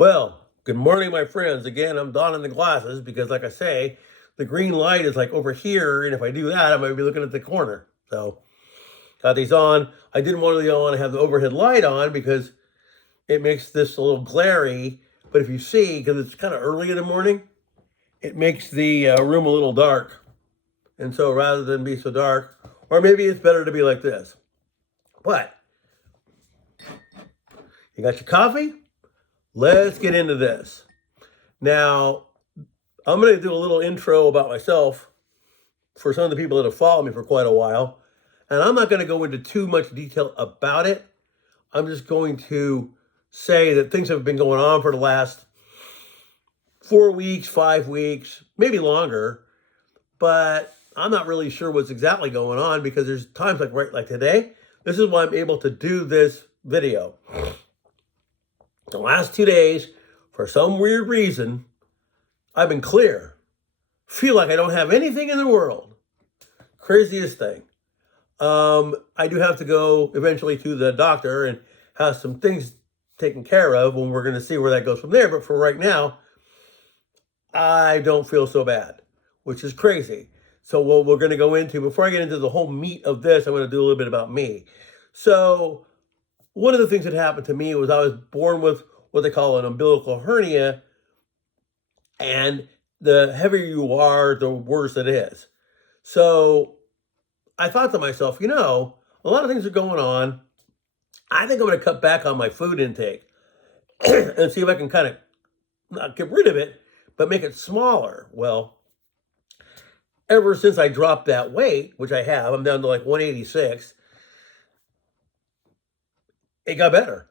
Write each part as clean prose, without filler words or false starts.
Well, good morning, my friends. Again, I'm donning the glasses because, like I say, the green light is like over here, and if I do that, I might be looking at the corner. So, got these on. I didn't want to have the overhead light on because it makes this a little glary. But if you see, because it's kind of early in the morning, it makes the room a little dark. And so, rather than be so dark, or maybe it's better to be like this. But you got your coffee? Let's get into this. Now, I'm going to do a little intro about myself for some of the people that have followed me for quite a while. And I'm not going to go into too much detail about it. I'm just going to say that things have been going on for the last 4 weeks, 5 weeks, maybe longer. But I'm not really sure what's exactly going on because there's times like today. This is why I'm able to do this video. The last 2 days, for some weird reason, I've been clear. Feel like I don't have anything in the world. Craziest thing. I do have to go eventually to the doctor and have some things taken care of, when we're going to see where that goes from there. But for right now, I don't feel so bad, which is crazy. So what we're going to go into, before I get into the whole meat of this, I'm going to do a little bit about me. So one of the things that happened to me was I was born with what they call an umbilical hernia, and the heavier you are, the worse it is. So I thought to myself, a lot of things are going on. I think I'm going to cut back on my food intake and see if I can kind of not get rid of it, but make it smaller. Well, ever since I dropped that weight, which I have, I'm down to like 186, it got better.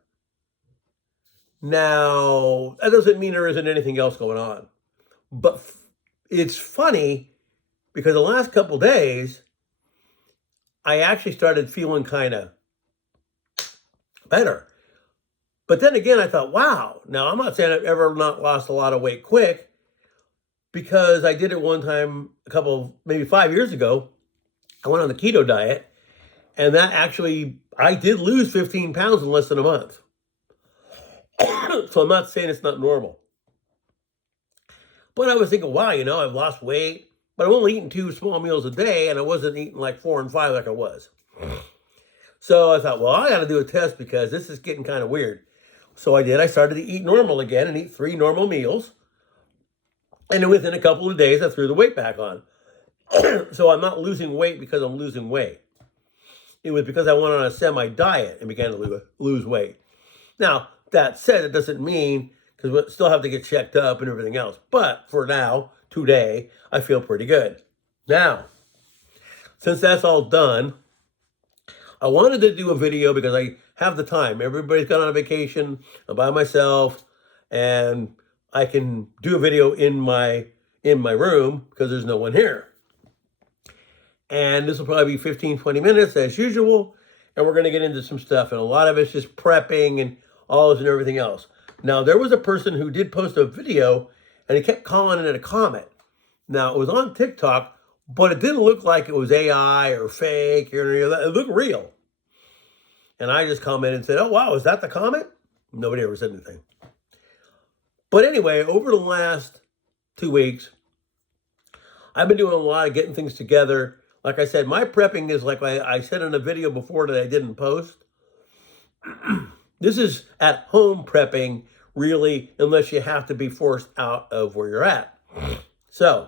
Now, that doesn't mean there isn't anything else going on. But it's funny because the last couple days, I actually started feeling kind of better. But then again, I thought, wow. Now, I'm not saying I've ever not lost a lot of weight quick, because I did it one time maybe 5 years ago. I went on the keto diet, and that actually, I did lose 15 pounds in less than a month. So I'm not saying it's not normal. But I was thinking, wow, I've lost weight, but I'm only eating 2 small meals a day, and I wasn't eating like 4 and 5 like I was. So I thought, well, I got to do a test because this is getting kind of weird. So I did. I started to eat normal again and eat 3 normal meals. And then within a couple of days, I threw the weight back on. So I'm not losing weight because I'm losing weight. It was because I went on a semi-diet and began to lose weight. Now, that said, it doesn't mean, because we still have to get checked up and everything else. But for now, today, I feel pretty good. Now, since that's all done, I wanted to do a video because I have the time. Everybody's gone on a vacation. I'm by myself, and I can do a video in my room because there's no one here. And this will probably be 15, 20 minutes as usual. And we're going to get into some stuff. And a lot of it's just prepping and all this and everything else. Now, there was a person who did post a video, and he kept calling it a comment. Now, it was on TikTok, but it didn't look like it was AI or fake or any of that. It looked real. And I just commented and said, oh, wow, is that the comment? Nobody ever said anything. But anyway, over the last 2 weeks, I've been doing a lot of getting things together. Like I said, my prepping is like I said in a video before that I didn't post. This is at home prepping, really, unless you have to be forced out of where you're at. So,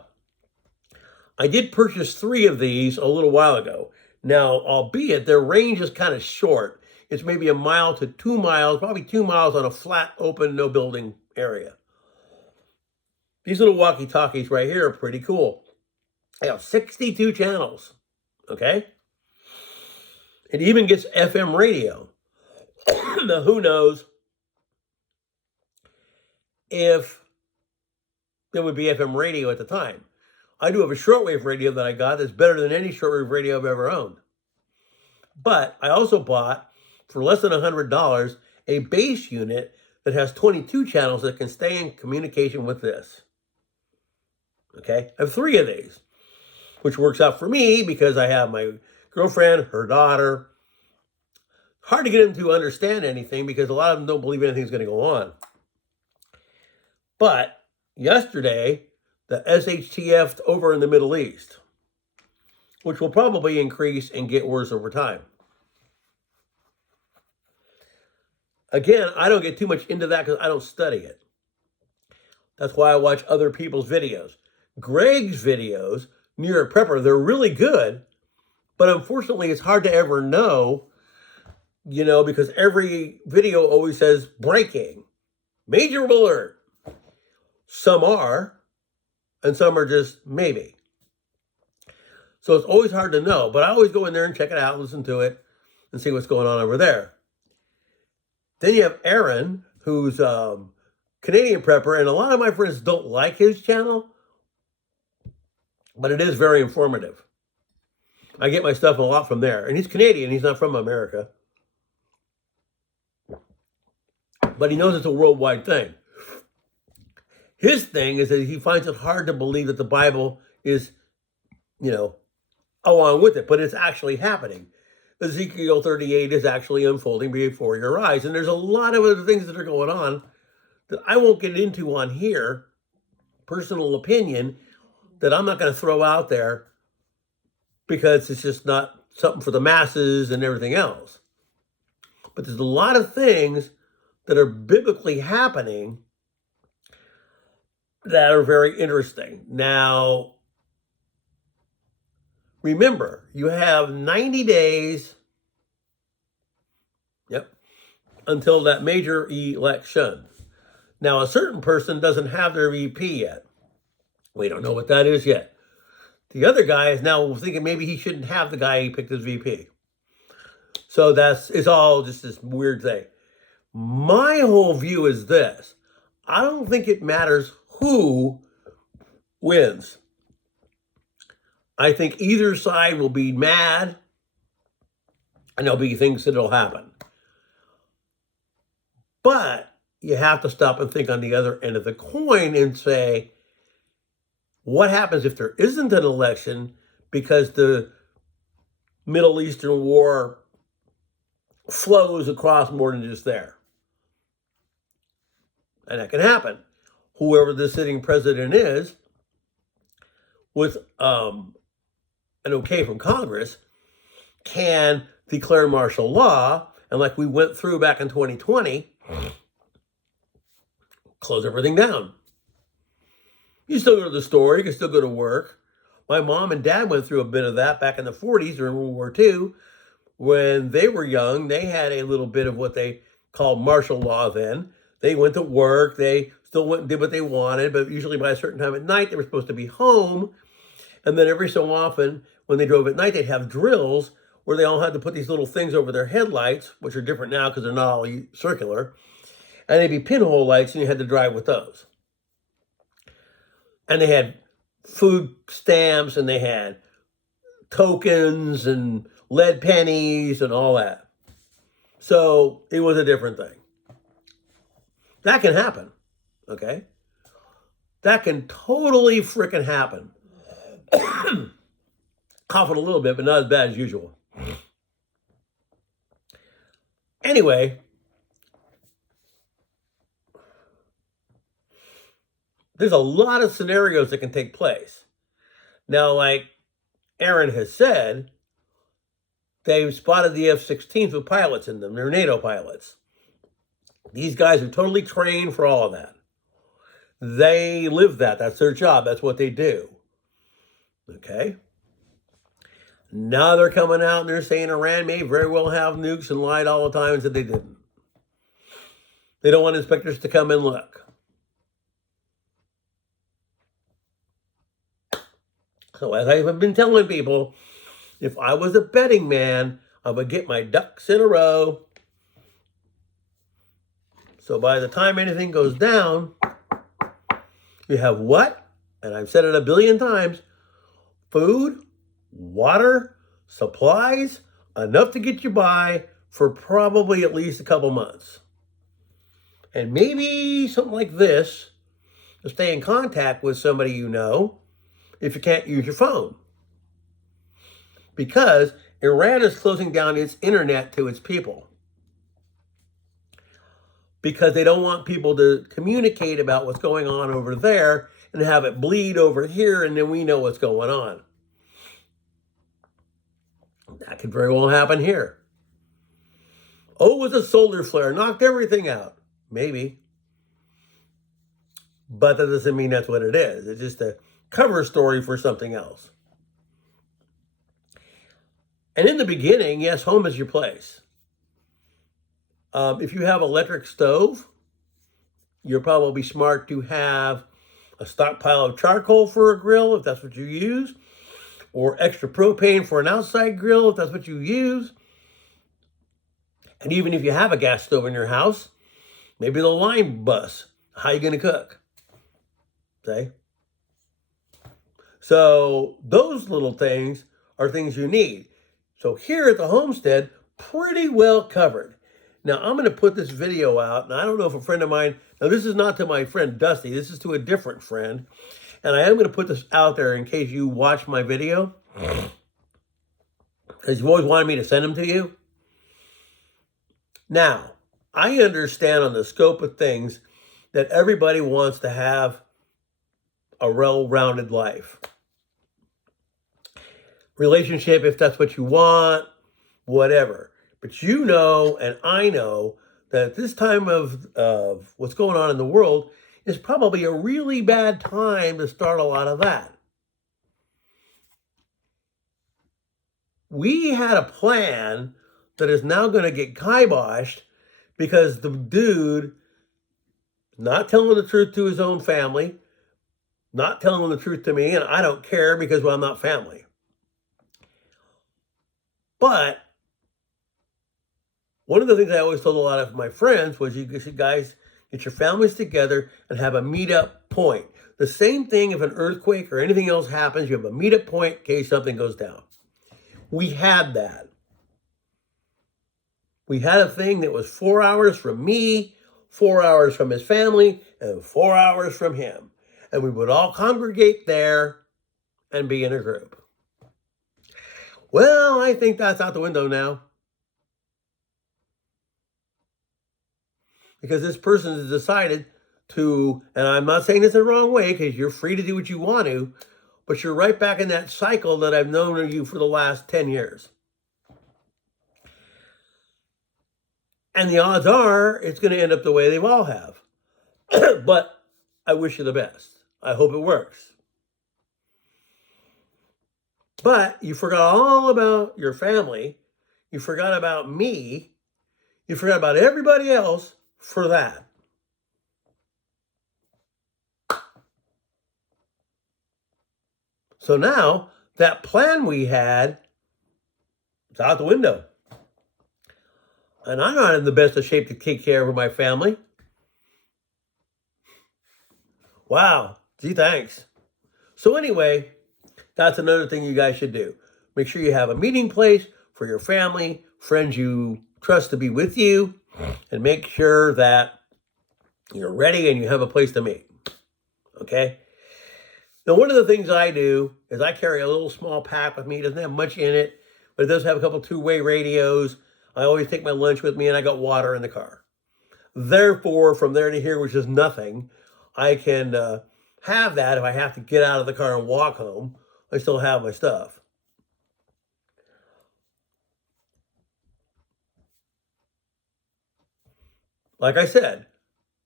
I did purchase 3 of these a little while ago. Now, albeit their range is kind of short. It's maybe 1 mile to 2 miles, probably 2 miles on a flat, open, no building area. These little walkie-talkies right here are pretty cool. They have 62 channels, okay? It even gets FM radio. Now, who knows if there would be FM radio at the time. I do have a shortwave radio that I got that's better than any shortwave radio I've ever owned. But I also bought, for less than $100, a base unit that has 22 channels that can stay in communication with this. Okay? I have 3 of these, which works out for me because I have my girlfriend, her daughter. Hard to get them to understand anything because a lot of them don't believe anything's going to go on. But yesterday, the SHTF over in the Middle East, which will probably increase and get worse over time. Again, I don't get too much into that because I don't study it. That's why I watch other people's videos. Greg's videos, New York Prepper, they're really good, but unfortunately it's hard to ever know, because every video always says breaking, major alert. Some are, and some are just maybe. So it's always hard to know, but I always go in there and check it out, listen to it, and see what's going on over there. Then you have Aaron, who's Canadian Prepper, and a lot of my friends don't like his channel, but it is very informative. I get my stuff a lot from there, and he's Canadian, he's not from America. But he knows it's a worldwide thing. His thing is that he finds it hard to believe that the Bible is, along with it, but it's actually happening. Ezekiel 38 is actually unfolding before your eyes. And there's a lot of other things that are going on that I won't get into on here, personal opinion, that I'm not going to throw out there because it's just not something for the masses and everything else. But there's a lot of things that are biblically happening that are very interesting. Now, remember, you have 90 days, until that major election. Now, a certain person doesn't have their VP yet. We don't know what that is yet. The other guy is now thinking maybe he shouldn't have the guy he picked as VP. So it's all just this weird thing. My whole view is this. I don't think it matters who wins. I think either side will be mad, and there'll be things that'll happen. But you have to stop and think on the other end of the coin and say, what happens if there isn't an election because the Middle Eastern war flows across more than just there? And that can happen. Whoever the sitting president is, with an okay from Congress, can declare martial law, and like we went through back in 2020, close everything down. You still go to the store, you can still go to work. My mom and dad went through a bit of that back in the 40s during World War II. When they were young, they had a little bit of what they called martial law then. They went to work, they still went and did what they wanted, but usually by a certain time at night, they were supposed to be home. And then every so often, when they drove at night, they'd have drills where they all had to put these little things over their headlights, which are different now because they're not all circular. And they'd be pinhole lights, and you had to drive with those. And they had food stamps, and they had tokens and lead pennies and all that. So it was a different thing. That can happen, okay? That can totally frickin' happen. Coughing a little bit, but not as bad as usual. Anyway, there's a lot of scenarios that can take place. Now, like Aaron has said, they've spotted the F-16s with pilots in them. They're NATO pilots. These guys are totally trained for all of that. They live that. That's their job. That's what they do. Okay? Now they're coming out and they're saying Iran may very well have nukes and lied all the time and said they didn't. They don't want inspectors to come and look. So as I've been telling people, if I was a betting man, I would get my ducks in a row. So by the time anything goes down, you have what? And I've said it a billion times. Food, water, supplies, enough to get you by for probably at least a couple months. And maybe something like this to stay in contact with somebody you know if you can't use your phone. Because Iran is closing down its internet to its people. because they don't want people to communicate about what's going on over there and have it bleed over here, and then we know what's going on. That could very well happen here. Oh, it was a solar flare, knocked everything out. Maybe. But that doesn't mean that's what it is. It's just a cover story for something else. And in the beginning, yes, home is your place. If you have electric stove, you're probably smart to have a stockpile of charcoal for a grill, if that's what you use, or extra propane for an outside grill, if that's what you use. And even if you have a gas stove in your house, maybe the line busts. How are you going to cook? See? So those little things are things you need. So here at the homestead, pretty well covered. Now, I'm going to put this video out, and I don't know if a friend of mine, now this is not to my friend Dusty, this is to a different friend, and I am going to put this out there in case you watch my video, because you've always wanted me to send them to you. Now, I understand on the scope of things that everybody wants to have a well-rounded life. Relationship, if that's what you want, whatever. But you know, and I know, that at this time of what's going on in the world is probably a really bad time to start a lot of that. We had a plan that is now going to get kiboshed because the dude not telling the truth to his own family, not telling the truth to me, and I don't care because, well, I'm not family. But one of the things I always told a lot of my friends was you should, guys, get your families together and have a meetup point. The same thing if an earthquake or anything else happens, you have a meetup point in case something goes down. We had that. We had a thing that was 4 hours from me, 4 hours from his family, and 4 hours from him. And we would all congregate there and be in a group. Well, I think that's out the window now. Because this person has decided to, and I'm not saying this in the wrong way, because you're free to do what you want to, but you're right back in that cycle that I've known you for the last 10 years. And the odds are it's going to end up the way they've all have. But I wish you the best. I hope it works. But you forgot all about your family. You forgot about me. You forgot about everybody else for that. So now that plan we had is out the window. And I'm not in the best of shape to take care of my family. Wow. Gee, thanks. So anyway, that's another thing you guys should do. Make sure you have a meeting place for your family, friends you trust to be with you, and make sure that you're ready and you have a place to meet. Okay? Now, one of the things I do is I carry a little small pack with me. It doesn't have much in it, but it does have a couple two-way radios. I always take my lunch with me, and I got water in the car. Therefore, from there to here, which is nothing, I can have that if I have to get out of the car and walk home. I still have my stuff. Like I said,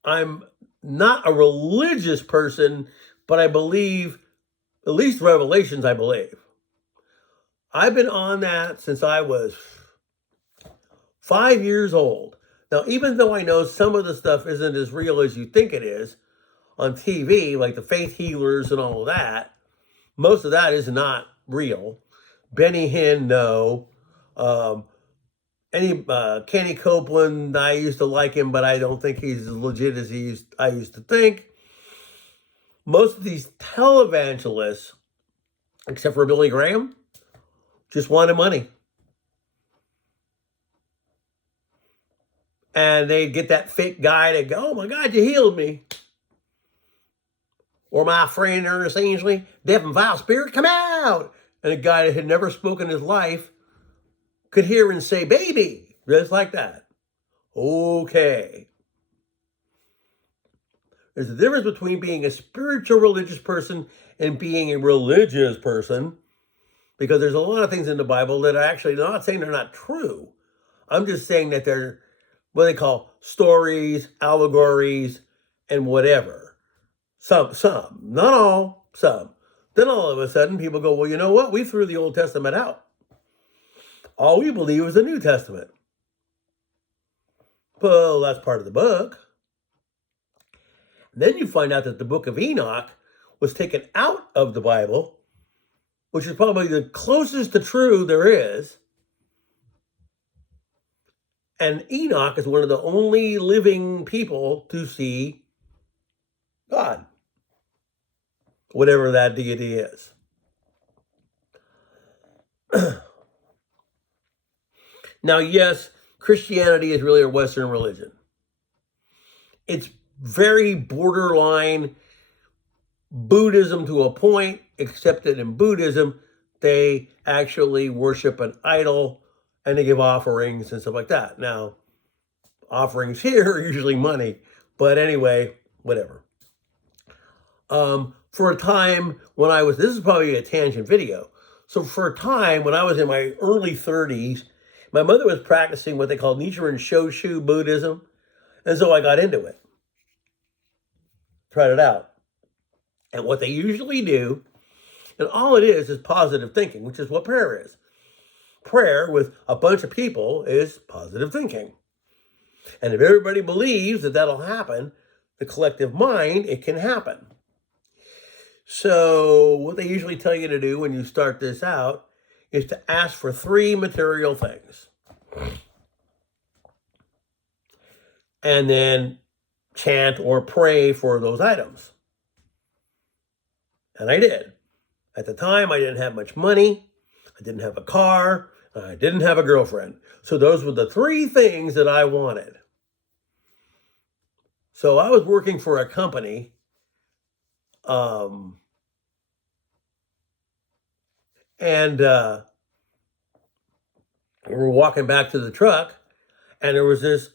I'm not a religious person, but I believe, at least Revelations, I believe. I've been on that since I was 5 years old. Now, even though I know some of the stuff isn't as real as you think it is on TV, like the faith healers and all of that, most of that is not real. Benny Hinn, no. Kenny Copeland, I used to like him, but I don't think he's as legit as I used to think. Most of these televangelists, except for Billy Graham, just wanted money. And they get that fake guy to go, oh my God, you healed me. Or my friend Ernest Ainsley, deaf and vile spirit, come out. And a guy that had never spoken in his life could hear and say, baby, just like that. Okay. There's a difference between being a spiritual religious person and being a religious person, because there's a lot of things in the Bible that are actually not saying they're not true. I'm just saying that they're what they call stories, allegories, and whatever. Some, not all, some. Then all of a sudden people go, well, you know what? We threw the Old Testament out. All we believe is the New Testament. Well, that's part of the book. Then you find out that the book of Enoch was taken out of the Bible, which is probably the closest to true there is. And Enoch is one of the only living people to see God, whatever that deity is. Now, yes, Christianity is really a Western religion. It's very borderline Buddhism to a point, except that in Buddhism, they actually worship an idol and they give offerings and stuff like that. Now, offerings here are usually money, but anyway, whatever. For a time when I was, this is probably a tangent video. So for a time when I was in my early 30s, my mother was practicing what they call Nichiren Shoshu Buddhism. And so I got into it. Tried it out. And what they usually do, and all it is positive thinking, which is what prayer is. Prayer with a bunch of people is positive thinking. And if everybody believes that that'll happen, the collective mind, it can happen. So what they usually tell you to do when you start this out is to ask for 3 material things. And then chant or pray for those items. And I did. At the time, I didn't have much money. I didn't have a car. I didn't have a girlfriend. So those were the 3 things that I wanted. So I was working for a company. And we were walking back to the truck, and there was this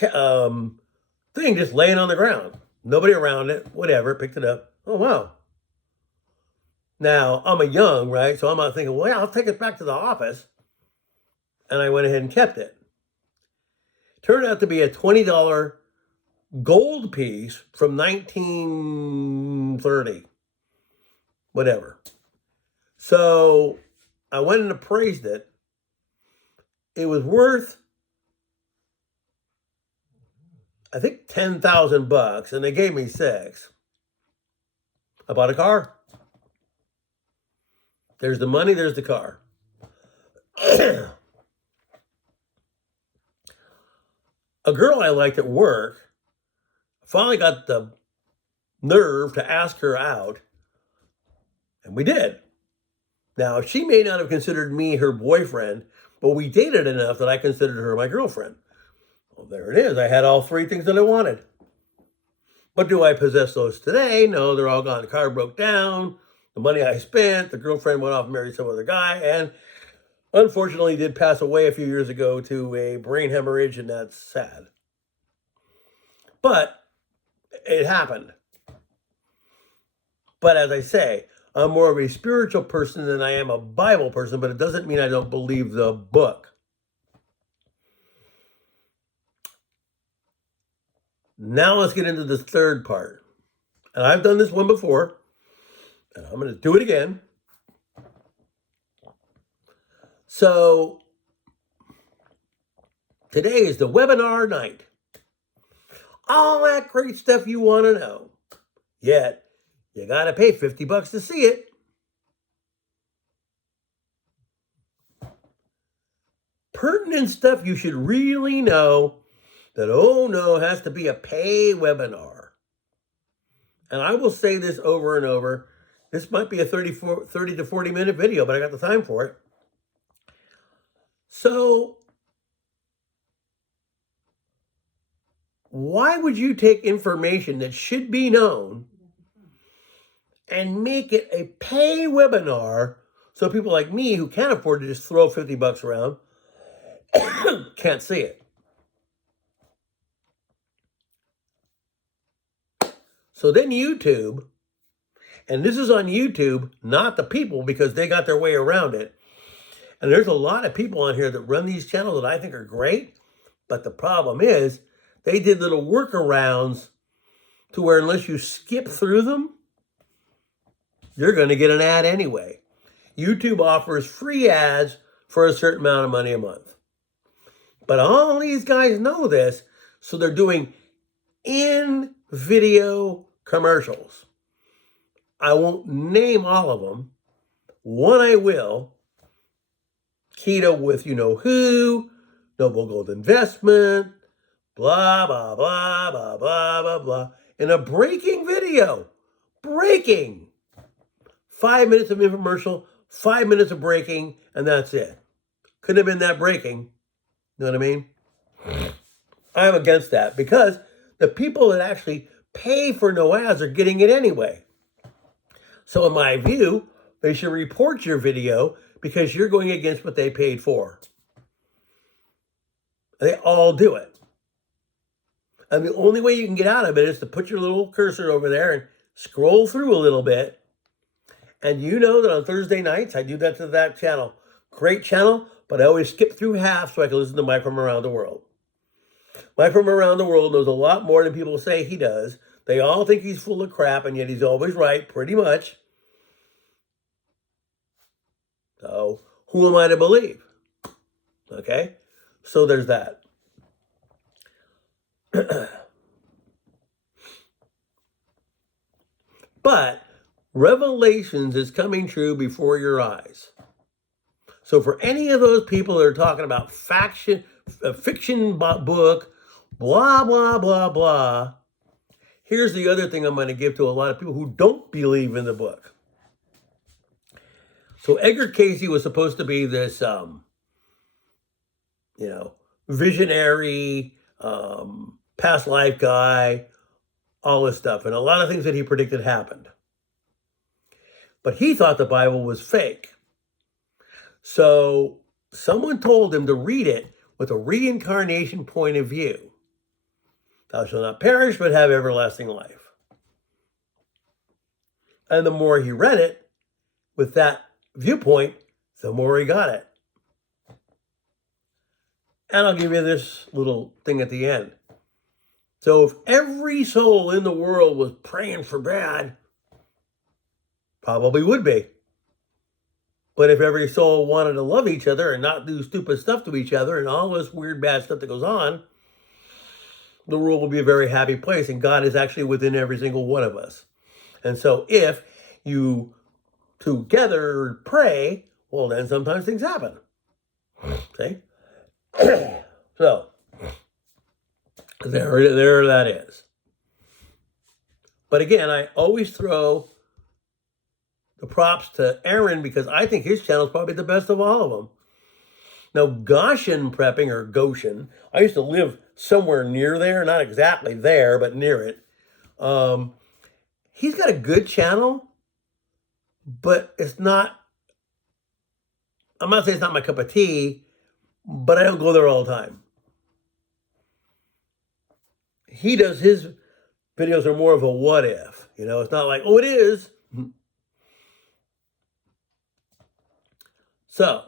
thing just laying on the ground. Nobody around it, whatever, picked it up. Oh, wow. Now, I'm a young, right? So I'm not thinking, well, I'll take it back to the office. And I went ahead and kept it. Turned out to be a $20 gold piece from 1930. Whatever. So I went and appraised it. It was worth, I think, $10,000, and they gave me 6. I bought a car. There's the money, there's the car. A girl I liked at work finally got the nerve to ask her out, and we did. Now, she may not have considered me her boyfriend, but we dated enough that I considered her my girlfriend. Well, there it is. I had all 3 things that I wanted. But do I possess those today? No, they're all gone. The car broke down. The money I spent, the girlfriend went off and married some other guy, and unfortunately did pass away a few years ago to a brain hemorrhage, and that's sad. But it happened. But as I say, I'm more of a spiritual person than I am a Bible person, but it doesn't mean I don't believe the book. Now let's get into the third part. And I've done this one before, and I'm going to do it again. So today is the webinar night. All that great stuff you want to know. Yet, you got to pay $50 to see it. Pertinent stuff you should really know that, oh no, has to be a pay webinar. And I will say this over and over. This might be a 30 to 40 minute video, but I got the time for it. So, why would you take information that should be known and make it a pay webinar so people like me who can't afford to just throw $50 around can't see it? So then YouTube, and this is on YouTube, not the people, because they got their way around it. And there's a lot of people on here that run these channels that I think are great. But the problem is they did little workarounds to where unless you skip through them, you're going to get an ad anyway. YouTube offers free ads for a certain amount of money a month. But all these guys know this, so they're doing in-video commercials. I won't name all of them. One I will. Keto with you-know-who, Noble Gold Investment, blah, blah, blah, blah, blah, blah, blah. In a breaking video. Breaking. 5 minutes of infomercial, 5 minutes of breaking, and that's it. Couldn't have been that breaking. You know what I mean? I'm against that because the people that actually pay for no ads are getting it anyway. So in my view, they should report your video because you're going against what they paid for. They all do it. And the only way you can get out of it is to put your little cursor over there and scroll through a little bit. And you know that on Thursday nights, I do that to that channel. Great channel, but I always skip through half so I can listen to Mike from Around the World. Mike from Around the World knows a lot more than people say he does. They all think he's full of crap, and yet he's always right, pretty much. So, who am I to believe? Okay? So there's that. But Revelations is coming true before your eyes. So for any of those people that are talking about fiction book, blah, blah, blah, blah, here's the other thing I'm going to give to a lot of people who don't believe in the book. So Edgar Cayce was supposed to be this, visionary, past life guy, all this stuff. And a lot of things that he predicted happened. But he thought the Bible was fake. So someone told him to read it with a reincarnation point of view. Thou shalt not perish, but have everlasting life. And the more he read it with that viewpoint, the more he got it. And I'll give you this little thing at the end. So if every soul in the world was praying for bad, probably would be. But if every soul wanted to love each other and not do stupid stuff to each other and all this weird bad stuff that goes on, the world will be a very happy place. And God is actually within every single one of us. And so if you together pray, well, then sometimes things happen. See? So, there that is. But again, I always throw the props to Aaron because I think his channel is probably the best of all of them. Now, Goshen prepping, or Goshen, I used to live somewhere near there, not exactly there, but near it. He's got a good channel, but it's not, I'm not saying it's not my cup of tea, but I don't go there all the time. He does, his videos are more of a what if, it's not like, oh, it is. So,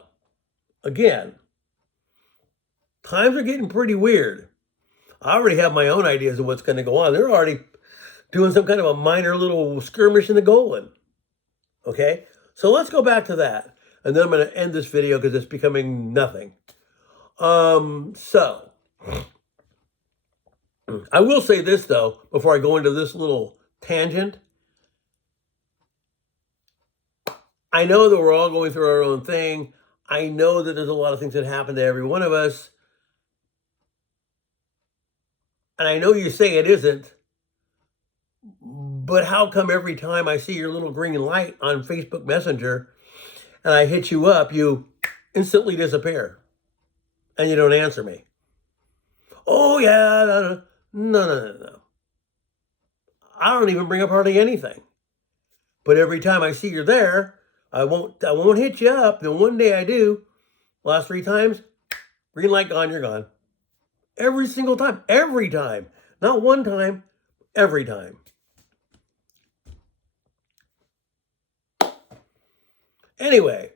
again, times are getting pretty weird. I already have my own ideas of what's going to go on. They're already doing some kind of a minor little skirmish in the Golan. Okay? So let's go back to that. And then I'm going to end this video because it's becoming nothing. So, I will say this, though, before I go into this little tangent. I know that we're all going through our own thing. I know that there's a lot of things that happen to every one of us. And I know you say it isn't. But how come every time I see your little green light on Facebook Messenger and I hit you up, you instantly disappear and you don't answer me? Oh, yeah. No. I don't even bring up hardly anything. But every time I see you're there, I won't hit you up. Then one day I do. Last 3 times, green light gone, you're gone. Every single time. Every time. Not one time, every time. Anyway,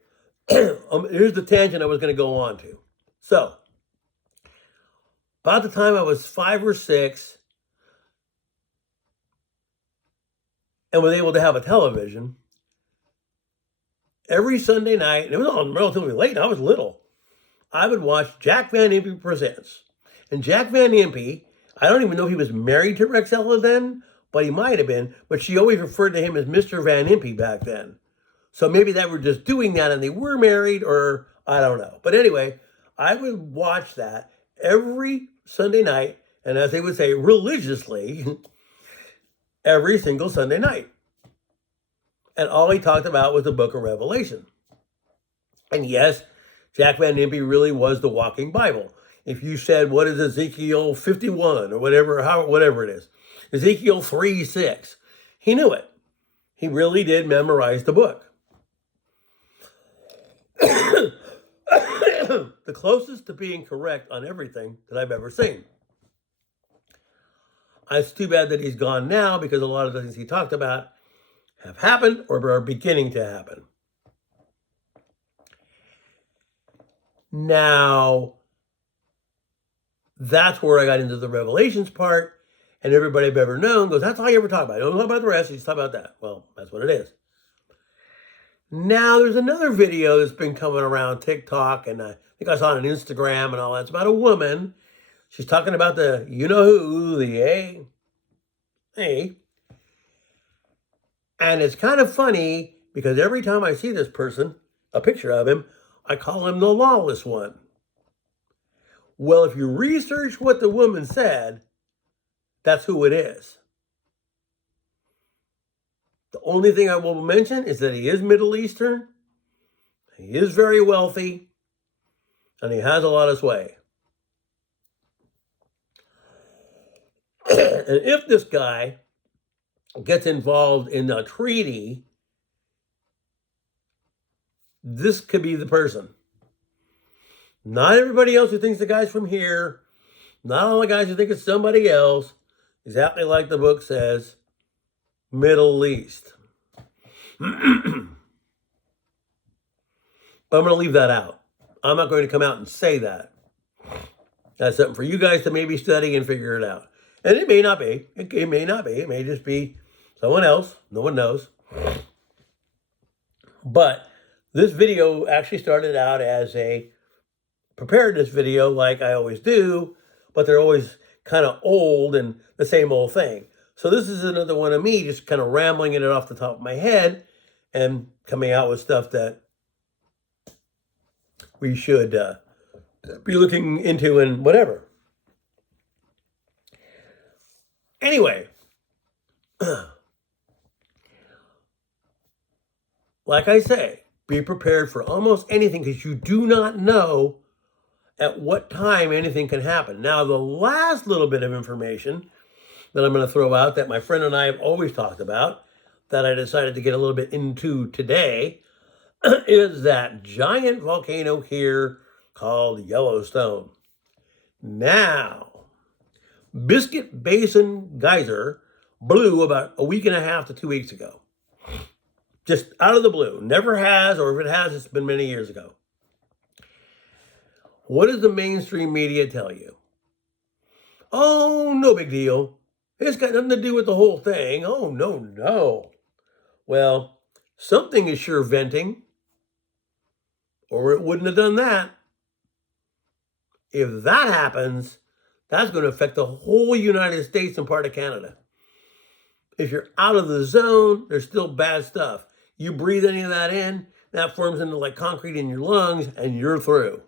here's the tangent I was going to go on to. So, about the time I was 5 or 6 and was able to have a television, every Sunday night, and it was on relatively late, I was little, I would watch Jack Van Impe Presents. And Jack Van Impe, I don't even know if he was married to Rexella then, but he might have been, but she always referred to him as Mr. Van Impe back then. So maybe they were just doing that and they were married, or I don't know. But anyway, I would watch that every Sunday night, and as they would say, religiously, every single Sunday night. And all he talked about was the book of Revelation. And yes, Jack Van Impe really was the walking Bible. If you said, what is Ezekiel 51 or whatever it is, Ezekiel 3:6, he knew it. He really did memorize the book. The closest to being correct on everything that I've ever seen. It's too bad that he's gone now, because a lot of the things he talked about have happened or are beginning to happen. Now, that's where I got into the Revelations part, and everybody I've ever known goes, that's all you ever talk about. You don't talk about the rest, you just talk about that. Well, that's what it is. Now, there's another video that's been coming around TikTok, and I think I saw it on Instagram and all that. It's about a woman. She's talking about the you-know-who, the A. And it's kind of funny, because every time I see this person, a picture of him, I call him the lawless one. Well, if you research what the woman said, that's who it is. The only thing I will mention is that he is Middle Eastern, he is very wealthy, and he has a lot of sway. And if this guy gets involved in a treaty, this could be the person. Not everybody else who thinks the guy's from here, not all the guys who think it's somebody else, exactly like the book says, Middle East. But I'm going to leave that out. I'm not going to come out and say that. That's something for you guys to maybe study and figure it out. And it may not be. It may not be. It may just be someone else. No one knows. But this video actually started out as a preparedness video, like I always do, but they're always kind of old and the same old thing. So this is another one of me just kind of rambling it off the top of my head and coming out with stuff that we should be looking into and whatever. Anyway, like I say, be prepared for almost anything, because you do not know at what time anything can happen. Now, the last little bit of information that I'm going to throw out that my friend and I have always talked about, that I decided to get a little bit into today, is that giant volcano here called Yellowstone. Now, Biscuit Basin Geyser blew about a week and a half to 2 weeks ago. Just out of the blue. Never has, or if it has, it's been many years ago. What does the mainstream media tell you? Oh, no big deal. It's got nothing to do with the whole thing. Oh, no. Well, something is sure venting, or it wouldn't have done that. If that happens, that's going to affect the whole United States and part of Canada. If you're out of the zone, there's still bad stuff. You breathe any of that in, that forms into like concrete in your lungs, and you're through.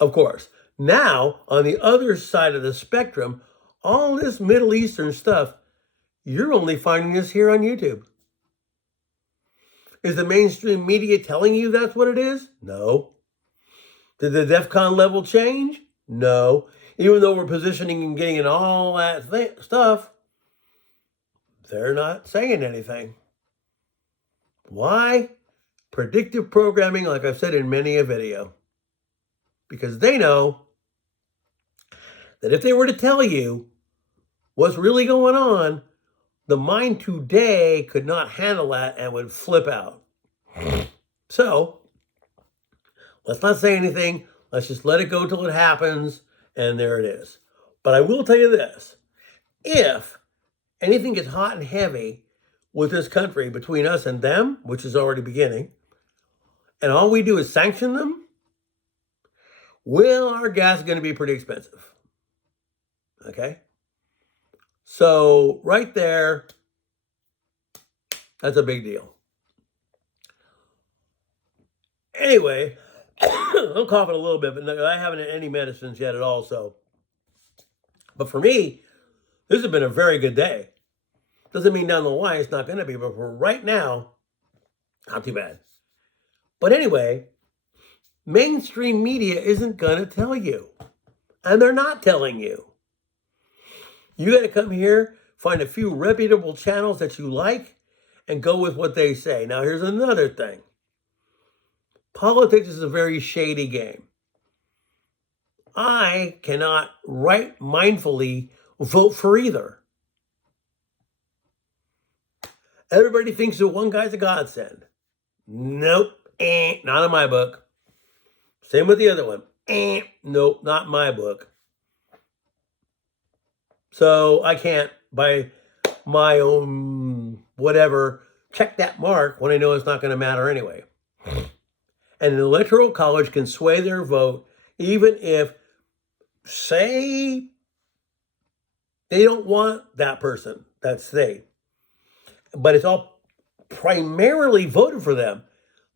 Of course. Now, on the other side of the spectrum, all this Middle Eastern stuff, you're only finding this here on YouTube. Is the mainstream media telling you that's what it is? No. Did the DEFCON level change? No. Even though we're positioning and getting in all that stuff, they're not saying anything. Why? Predictive programming, like I've said in many a video. Because they know that if they were to tell you what's really going on, the mind today could not handle that and would flip out. So let's not say anything. Let's just let it go till it happens, and there it is. But I will tell you this. If anything gets hot and heavy with this country between us and them, which is already beginning, and all we do is sanction them, well, our gas is going to be pretty expensive. Okay? So right there, that's a big deal. Anyway, I'm coughing a little bit, but I haven't had any medicines yet at all. But for me, this has been a very good day. Doesn't mean down the line it's not going to be, but for right now, not too bad. But anyway, mainstream media isn't going to tell you. And they're not telling you. You got to come here, find a few reputable channels that you like, and go with what they say. Now, here's another thing. Politics is a very shady game. I cannot right mindfully vote for either. Everybody thinks that one guy's a godsend. Nope, not in my book. Same with the other one. Nope, not in my book. So I can't, by my own whatever, check that mark when I know it's not going to matter anyway. And an electoral college can sway their vote even if, say, they don't want that person, that's they. But it's all primarily voted for them.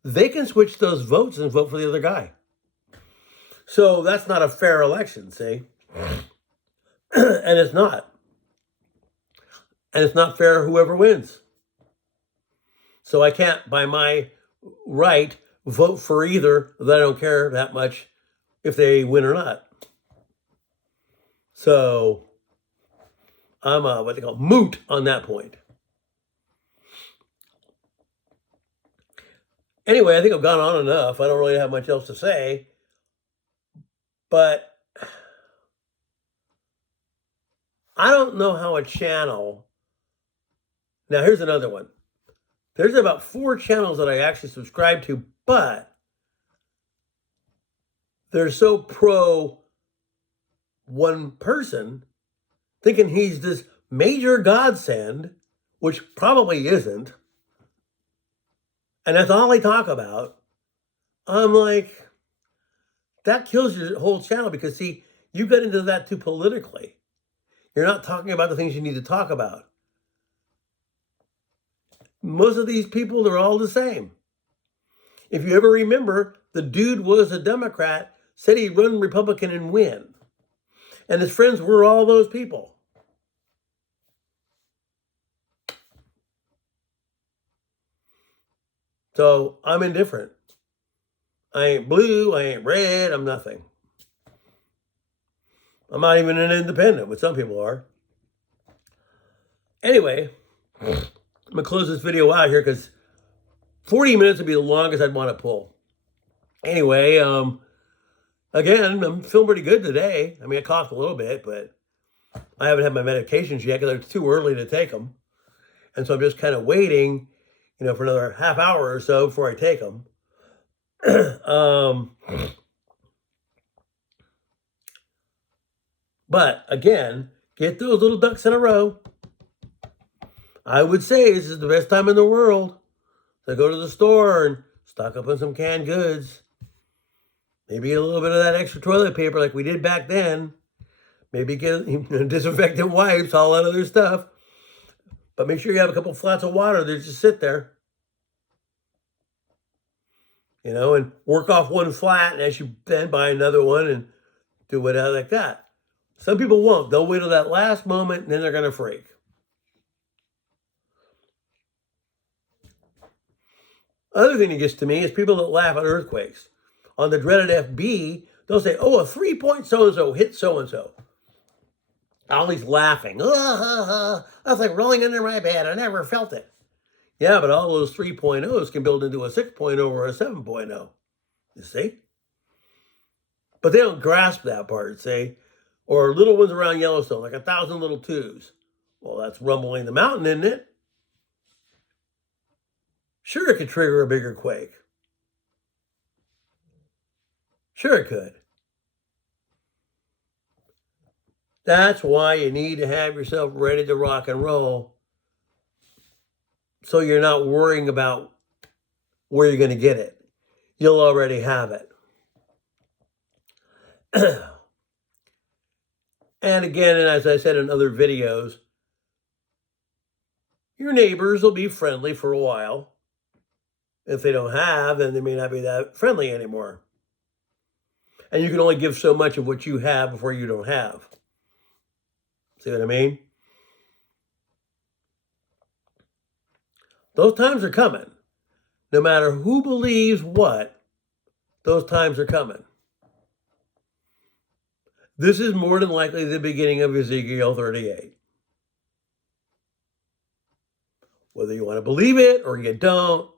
They can switch those votes and vote for the other guy. So that's not a fair election, see? And it's not. And it's not fair whoever wins. So I can't, by my right, vote for either, that I don't care that much if they win or not. So I'm what they call moot on that point. Anyway, I think I've gone on enough. I don't really have much else to say. But I don't know how a channel... Now, here's another one. There's about 4 channels that I actually subscribe to, but they're so pro one person, thinking he's this major godsend, which probably isn't, and that's all they talk about. I'm like, that kills your whole channel because, see, you get into that too politically. You're not talking about the things you need to talk about. Most of these people, they're all the same. If you ever remember, the dude was a Democrat, said he'd run Republican and win. And his friends were all those people. So I'm indifferent. I ain't blue, I ain't red, I'm nothing. I'm not even an independent, but some people are. Anyway, I'm going to close this video out here because 40 minutes would be the longest I'd want to pull. Anyway, again, I'm feeling pretty good today. I mean, I coughed a little bit, but I haven't had my medications yet because it's too early to take them. And so I'm just kind of waiting, for another half hour or so before I take them. But again, get those little ducks in a row. I would say this is the best time in the world to go to the store and stock up on some canned goods. Maybe a little bit of that extra toilet paper like we did back then. Maybe get disinfectant wipes, all that other stuff. But make sure you have a couple flats of water that just sit there. And work off one flat, and as you then buy another one and do it out like that. Some people won't. They'll wait till that last moment, and then they're going to freak. Other thing that gets to me is people that laugh at earthquakes. On the dreaded FB, they'll say, oh, a 3-point so-and-so hit so-and-so. Always laughing. That's like rolling under my bed. I never felt it. Yeah, but all those 3.0s can build into a 6.0 or a 7.0. You see? But they don't grasp that part. Say, Or little ones around Yellowstone, like 1,000 little twos. Well, that's rumbling the mountain, isn't it? Sure, it could trigger a bigger quake. Sure, it could. That's why you need to have yourself ready to rock and roll, so you're not worrying about where you're going to get it. You'll already have it. And again, and as I said in other videos, your neighbors will be friendly for a while. If they don't have, then they may not be that friendly anymore. And you can only give so much of what you have before you don't have. See what I mean? Those times are coming. No matter who believes what, those times are coming. This is more than likely the beginning of Ezekiel 38. Whether you want to believe it or you don't.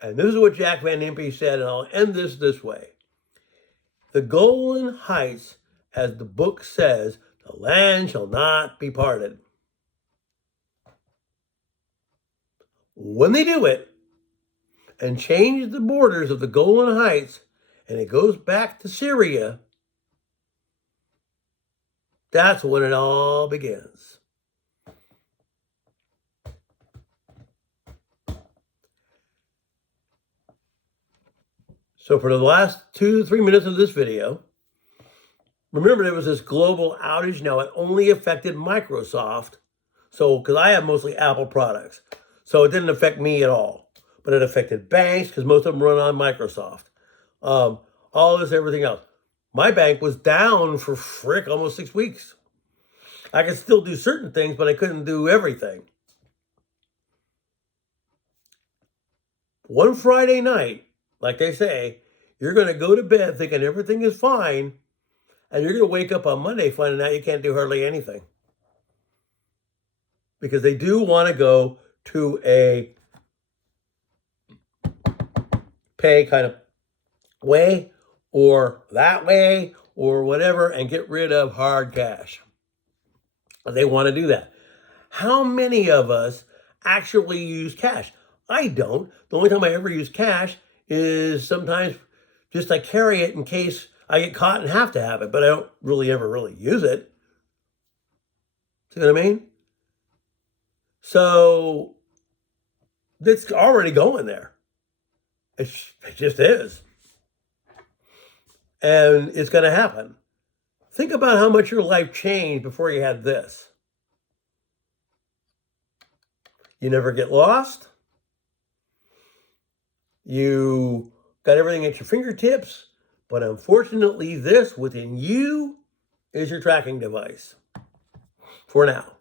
And this is what Jack Van Impe said, and I'll end this way. The Golan Heights, as the book says, the land shall not be parted. When they do it and change the borders of the Golan Heights and it goes back to Syria, that's when it all begins. So for the last 2 to 3 minutes of this video, remember there was this global outage. Now it only affected Microsoft. So, because I have mostly Apple products. So it didn't affect me at all. But it affected banks because most of them run on Microsoft. All this, everything else. My bank was down for almost 6 weeks. I could still do certain things, but I couldn't do everything. One Friday night, like they say, you're going to go to bed thinking everything is fine, and you're going to wake up on Monday finding out you can't do hardly anything. Because they do want to go to a pay kind of way, or that way, or whatever, and get rid of hard cash. They want to do that. How many of us actually use cash? I don't. The only time I ever use cash is sometimes just I carry it in case I get caught and have to have it, but I don't really ever use it. See what I mean? So it's already going there. It just is. And it's going to happen. Think about how much your life changed before you had this. You never get lost. You got everything at your fingertips. But unfortunately, this within you is your tracking device. For now.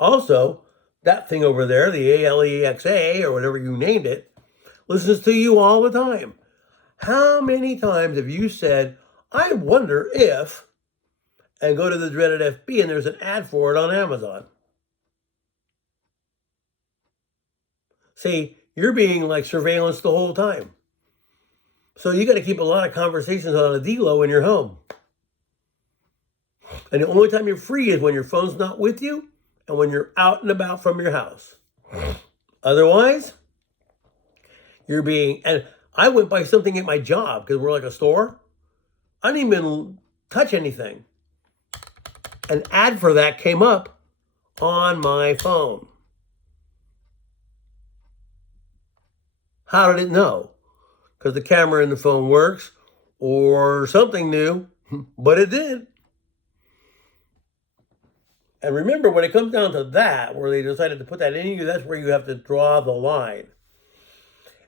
Also, that thing over there, the Alexa, or whatever you named it, listens to you all the time. How many times have you said, I wonder if, and go to the dreaded FB and there's an ad for it on Amazon? See, you're being like surveillanced the whole time. So you got to keep a lot of conversations on a D-Lo in your home. And the only time you're free is when your phone's not with you and when you're out and about from your house. Otherwise, you're being, and I went by something at my job because we're like a store. I didn't even touch anything. An ad for that came up on my phone. How did it know? Because the camera in the phone works or something new, but it did. And remember, when it comes down to that, where they decided to put that in you, that's where you have to draw the line.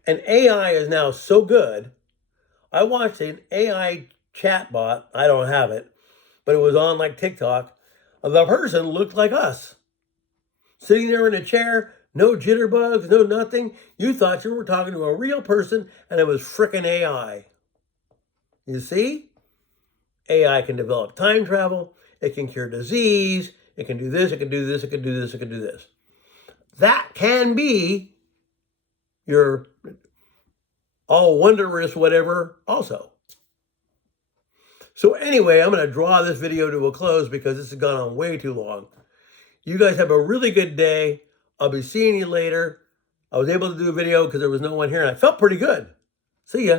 And AI is now so good. I watched an AI chatbot. I don't have it, but it was on like TikTok. The person looked like us. Sitting there in a chair, no jitterbugs, no nothing. You thought you were talking to a real person, and it was frickin' AI. You see? AI can develop time travel. It can cure disease. It can do this, it can do this, it can do this, it can do this. That can be your all wondrous whatever also. So anyway, I'm going to draw this video to a close because this has gone on way too long. You guys have a really good day. I'll be seeing you later. I was able to do a video because there was no one here and I felt pretty good. See ya.